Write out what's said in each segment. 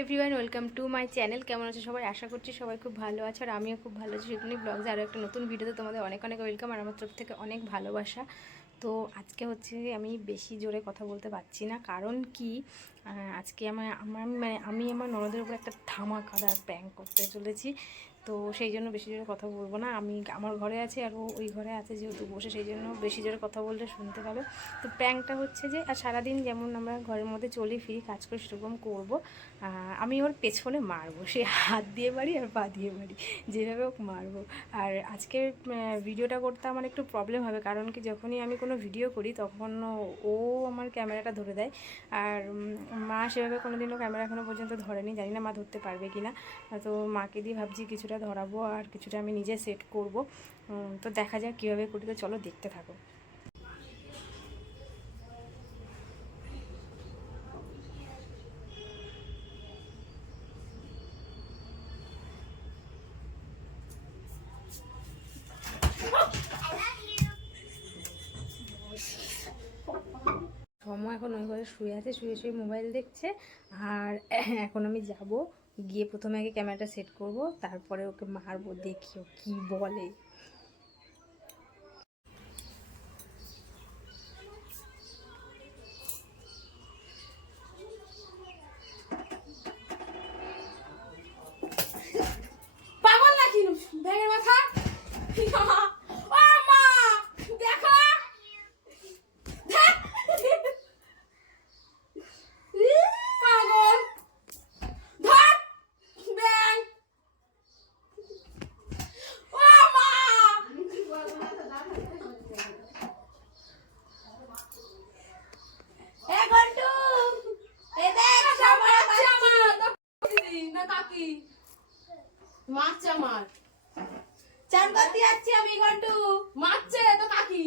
Everyone welcome to my channel. কেমন আছে সবাই? আশা করছি সবাই খুব ভালো আছে আর আমিও খুব ভালো আছি। সেখানে ব্লগসে আরও একটা নতুন ভিডিওতে তোমাদের অনেক অনেক ওয়েলকাম আর আমার তরফ থেকে অনেক ভালোবাসা। তো আজকে হচ্ছে আমি বেশি জোরে কথা বলতে পারছি না, কারণ কি আজকে আমি আমার ননদের উপর একটা ধামাকাদার প্র্যাঙ্ক করতে চলেছি। তো সেই জন্য বেশি জোরে কথা বলবো না। আমি আমার ঘরে আছি আর ও ওই ঘরে আছে, যেহেতু বসে, সেই জন্য বেশি জোরে কথা বললে শুনতে পাবে। তো প্র্যাঙ্কটা হচ্ছে যে, আর সারাদিন যেমন আমরা ঘরের মধ্যে চলি ফিরি কাজ করি সেরকম করবো। আমি ওর পেছনে মারবো, সে হাত দিয়ে মারি আর পা দিয়ে মারি, যেভাবে ওকে মারবো। আর আজকের ভিডিওটা করতে আমার একটু প্রবলেম হবে, কারণ কি যখনই আমি কোনো ভিডিও করি তখন ও আমার ক্যামেরাটা ধরে দেয়। আর মা সেভাবে কোনো দিনও ক্যামেরা এখনও পর্যন্ত ধরেনি, জানি না মা ধরতে পারবে কি না। তো মাকে দিয়ে ভাবছি কিছুটা ধরাবো আর কিছুটা আমি নিজে সেট করব। তো দেখা যাক কীভাবে করি, তো চলো দেখতে থাকো। সময় এখন ওই ঘরে শুয়ে আছে, শুয়ে শুয়ে মোবাইল দেখছে। আর এখন আমি যাব, গিয়ে প্রথমে আগে ক্যামেরাটা সেট করব, তারপরে ওকে মারবো, দেখিও কি বলে। পাগল নাকি ব্যাঙের মাথা? ও মা, দেখো পাগল, ধর ব্যাঙ। ও মা, এ গন্টু, এ দেখ সবাই বাচ্চা না কাকি মারছে আমার। চান করতে যাচ্ছি আমি, গন্টু মারছে তো কাকি,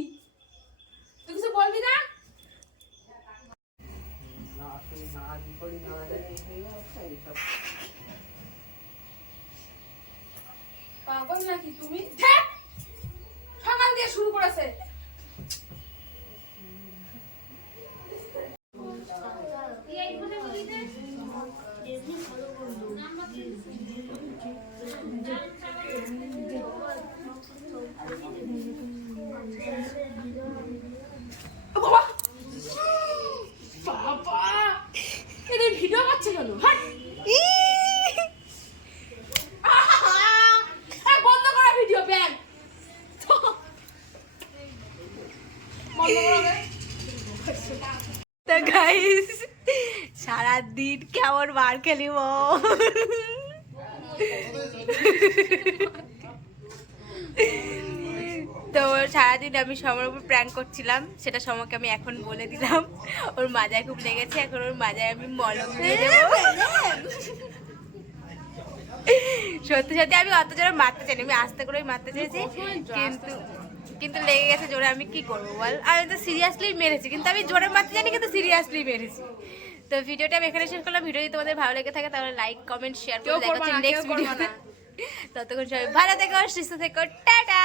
তুই কিছু বলবি না? পাগল নাকি তুমি? সকাল দিয়ে শুরু করেছে। বাবা, এদের ভিডিও করছে কেন? বন্ধ করা ভিডিও, ব্যান বন্ধ করা। তো গাইস, সারাদিন কেমন মার খেলিব। তো সারাদিন আমি সময়ের উপর প্র্যাঙ্ক করছিলাম, সেটা সময়কে আমি এখন বলে দিলাম। ওর মাজায় খুব লেগেছে, এখন ওর মাজায় আমি মলম দিয়ে দেবো। সত্যি সত্যি আমি অত জোরে মারতে চাইনি, আমি আস্তে করেই মারতে চেয়েছি, কিন্তু কিন্তু লেগে গেছে জোরে। আমি কি করবো বল? আমি তো সিরিয়াসলি মেরেছি, কিন্তু আমি জোরে মারতে জানি, কিন্তু সিরিয়াসলি মেরেছি। তো ভিডিওটা আমি এখানে শেষ করলাম। ভিডিও যদি তোমাদের ভালো লেগে থাকে তাহলে লাইক কমেন্ট শেয়ার করে দেখা হচ্ছে নেক্সট ভিডিওতে। ততক্ষণ সবাই ভালো থেকো, সুস্থ থেকো, টাটা।